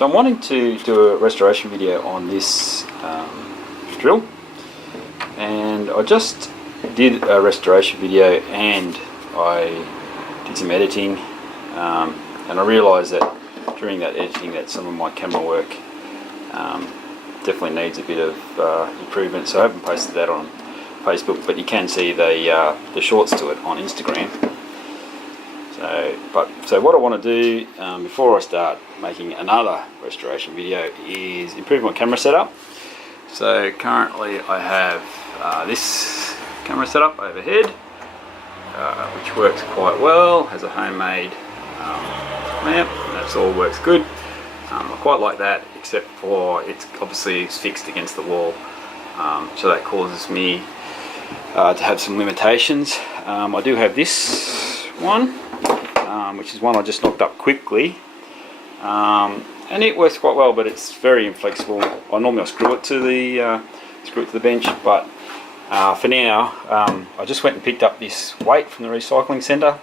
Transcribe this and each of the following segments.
So I'm wanting to do a restoration video on this drill, and I just did a restoration video and I did some editing, and I realised that during that editing that some of my camera work definitely needs a bit of improvement, so I haven't posted that on Facebook, but you can see the shorts to it on Instagram. So what I want to do before I start making another restoration video is improve my camera setup. So currently I have this camera setup overhead, which works quite well, has a homemade lamp, and that all works good. I quite like that, except for it's obviously fixed against the wall, so that causes me to have some limitations. I do have this one, which is one I just knocked up quickly, and it works quite well, but it's very inflexible. I normally screw it to the bench, but for now I just went and picked up this weight from the recycling centre.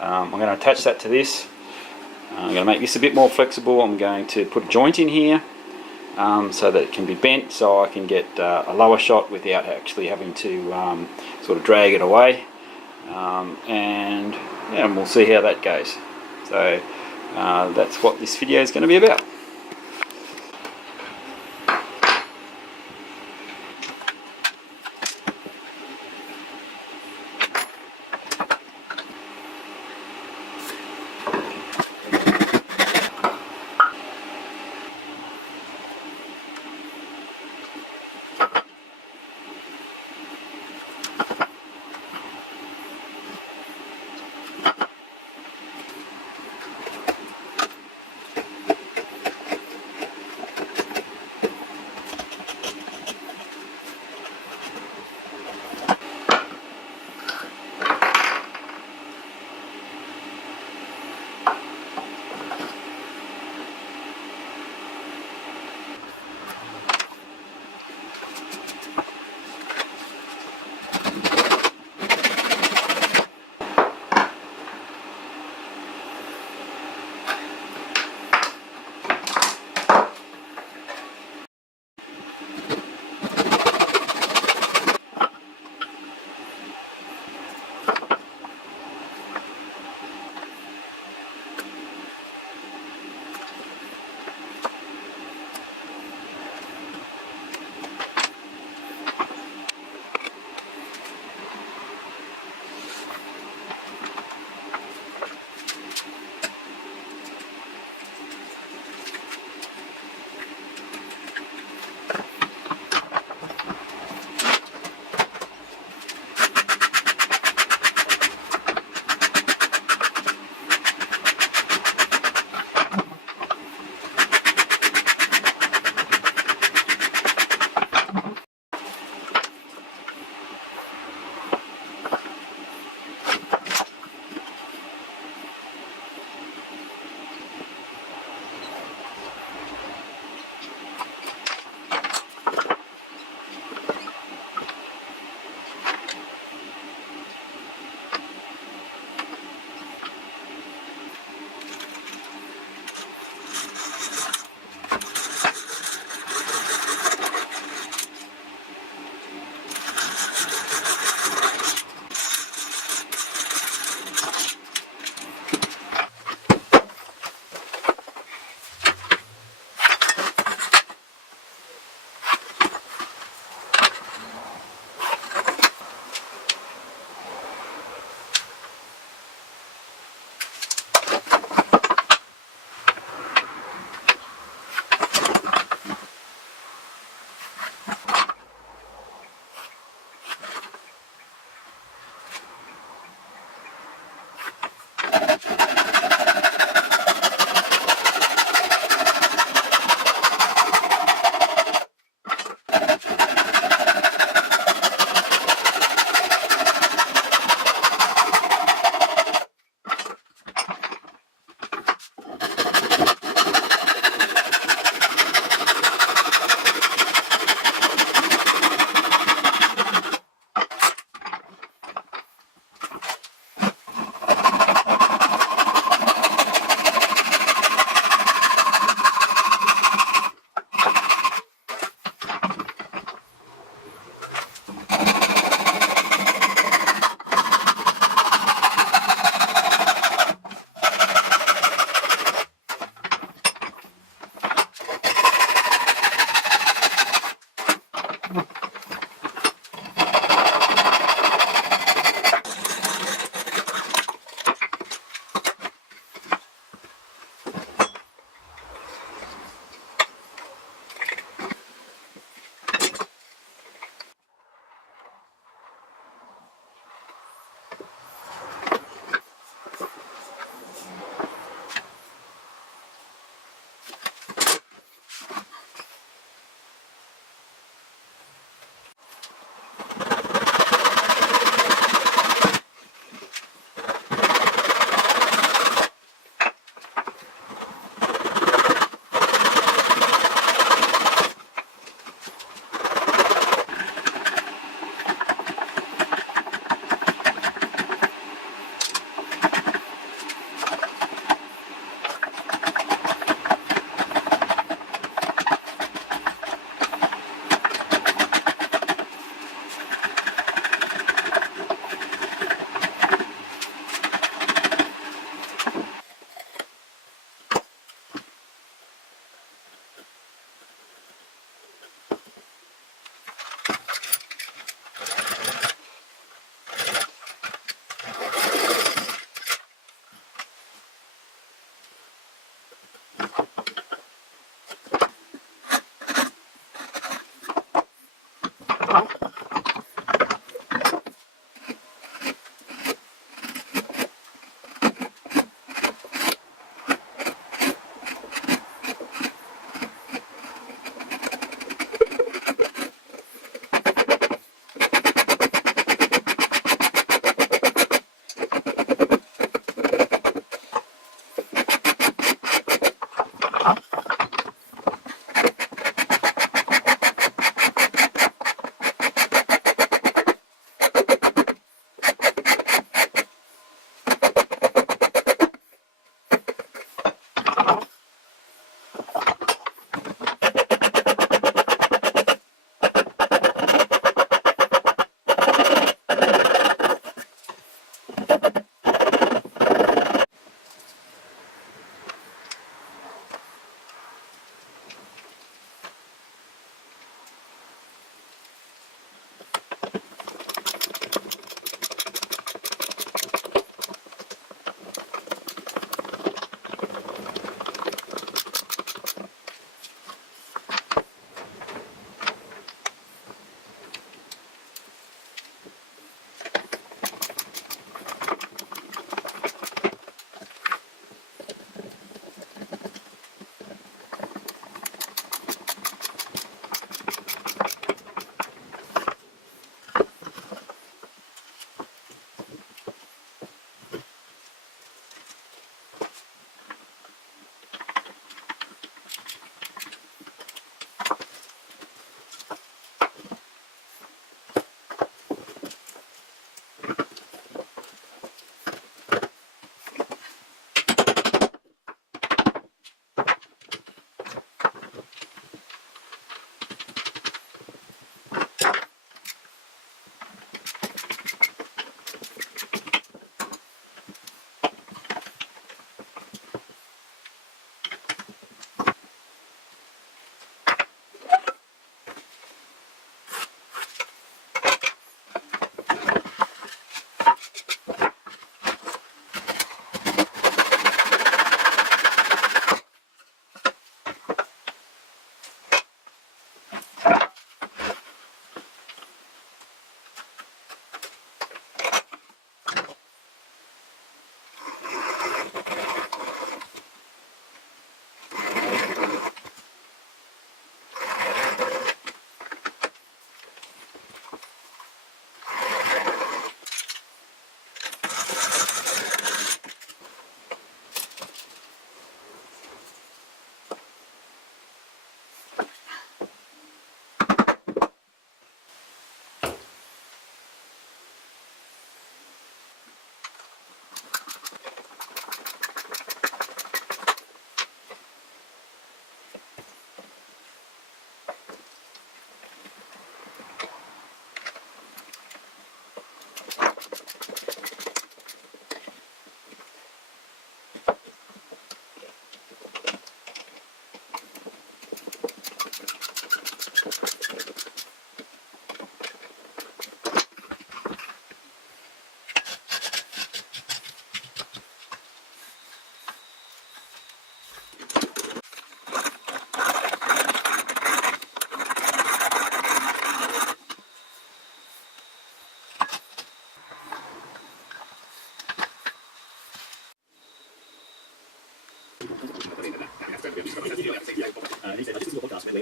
I'm going to attach that to this. I'm going to make this a bit more flexible. I'm going to put a joint in here so that it can be bent, so I can get a lower shot without actually having to sort of drag it away, and we'll see how that goes. So that's what this video is going to be about.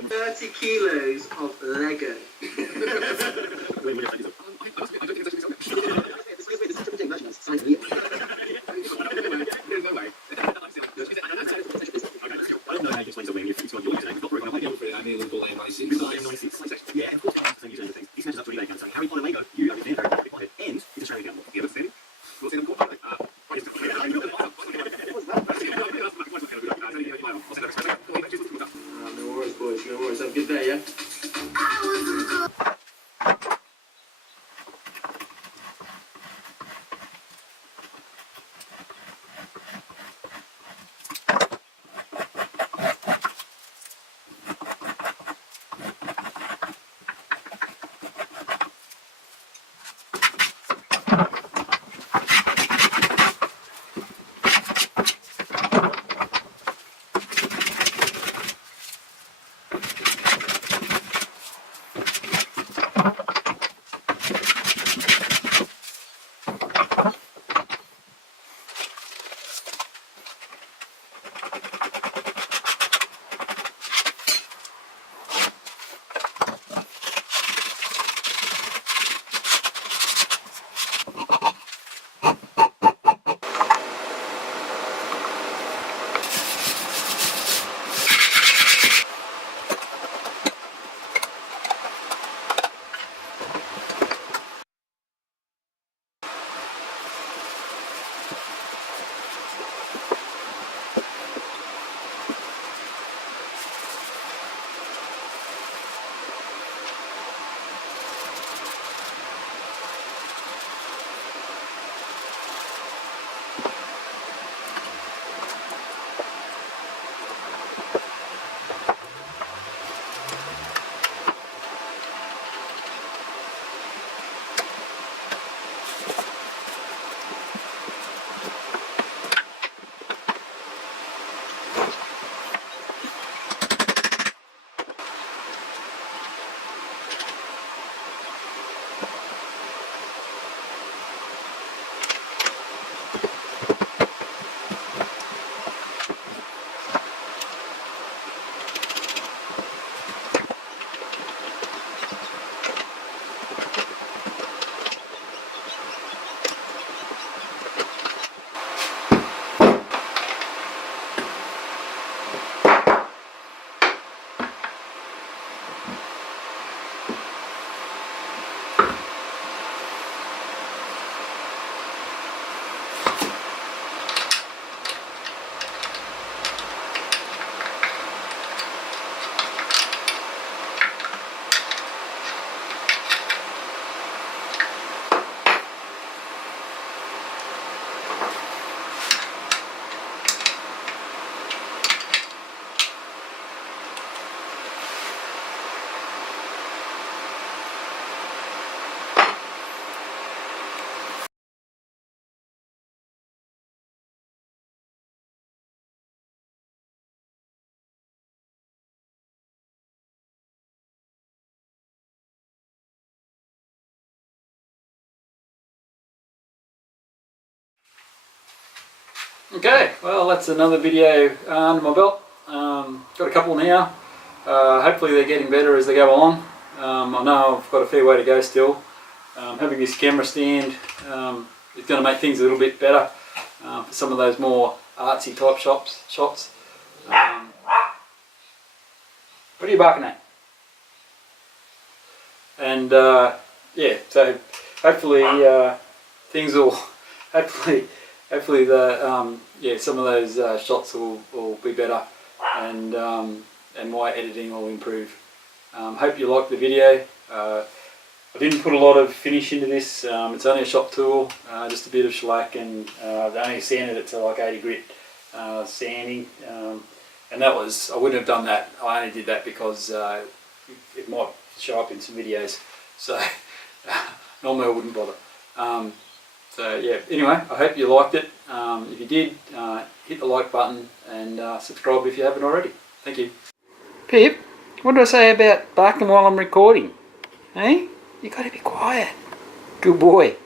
30 kilos of Lego. No worries, boys. No worries. Have a good day, yeah? Okay, well that's another video under my belt. Got a couple now. Hopefully they're getting better as they go along. I know I've got a fair way to go still. Having this camera stand is going to make things a little bit better for some of those more artsy type shots. What are you barking at? And yeah, so hopefully things will, hopefully the yeah, some of those shots will be better, and my editing will improve. Hope you liked the video. I didn't put a lot of finish into this. It's only a shop tool, just a bit of shellac, and I've only sanded it to like 80 grit sanding, and that was, I wouldn't have done that. I only did that because it might show up in some videos, so normally I wouldn't bother. So yeah, anyway, I hope you liked it. If you did, hit the like button and subscribe if you haven't already. Thank you. Pip, what did I say about barking while I'm recording? Hey? You gotta be quiet. Good boy.